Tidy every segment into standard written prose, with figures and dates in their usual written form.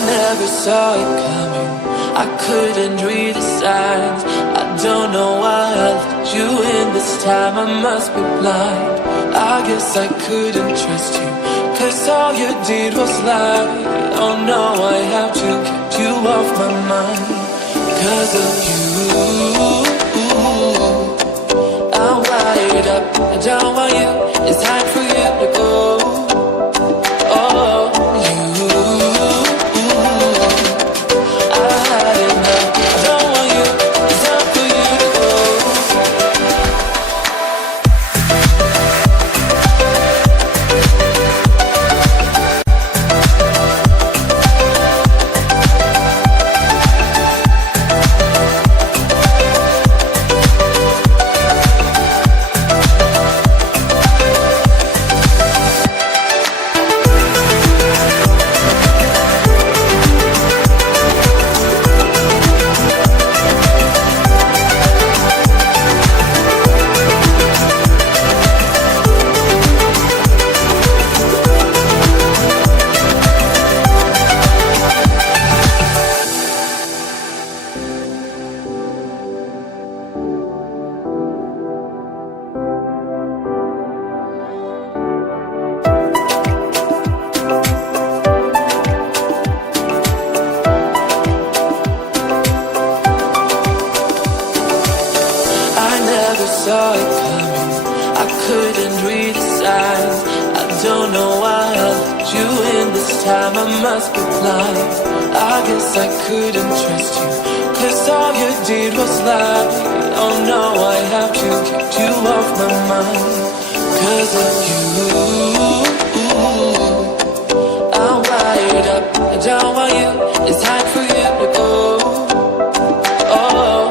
never saw it coming. I couldn't read the signs. I don't know why I let you in this time. I must be blind. I guess I couldn't trust you, 'cause all you did was lie. Oh no, I have to keep you off my mind. 'Cause of you, I'm wired up. I don't want you. It's time for you to go. Oh, you, I had enough. I don't want you. It's time for you to go. Saw it coming. I couldn't read the signs. I don't know why I let you in this time. I must be blind. I guess I couldn't trust you, 'cause all you did was lie. Oh no, I have to keep you off my mind. 'Cause of you, I'm wired up. I don't want you. It's time for you to go. Oh,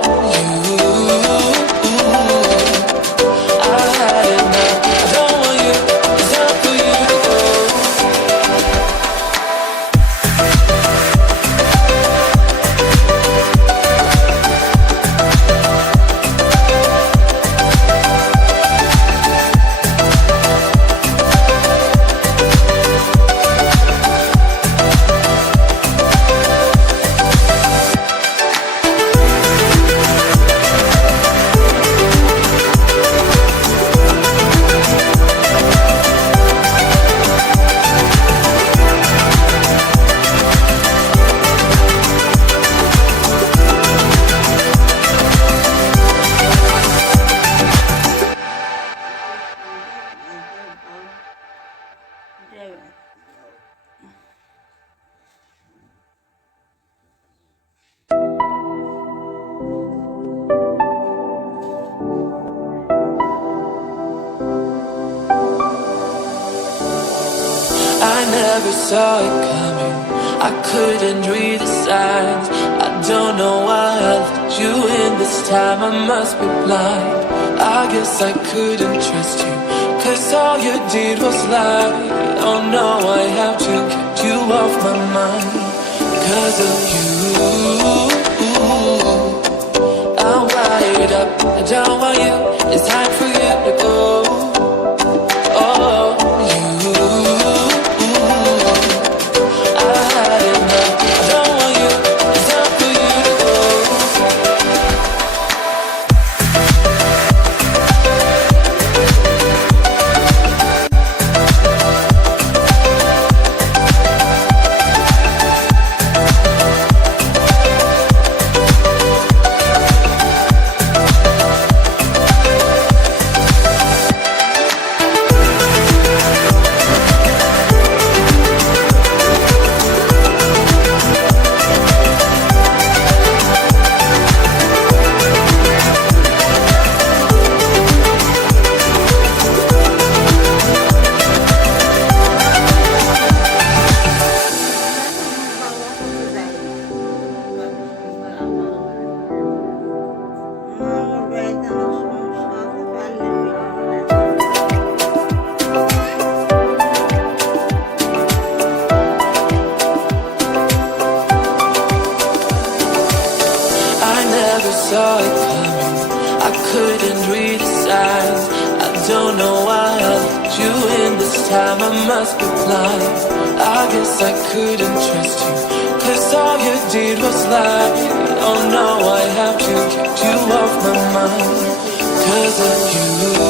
I never saw it coming. I couldn't read the signs. I don't know why I let you in this time. I must be blind. I guess I couldn't trust you, 'cause all you did was lie. Oh no, I have to keep you off my mind. 'Cause of you, I'm wired up. I don't want you. It's time for you to go. Oh, saw it coming. I couldn't read the signs. I don't know why I let you in this time. I must be blind. I guess I couldn't trust you, 'cause all you did was lie. Oh no, I have to keep you off my mind 'cause of you.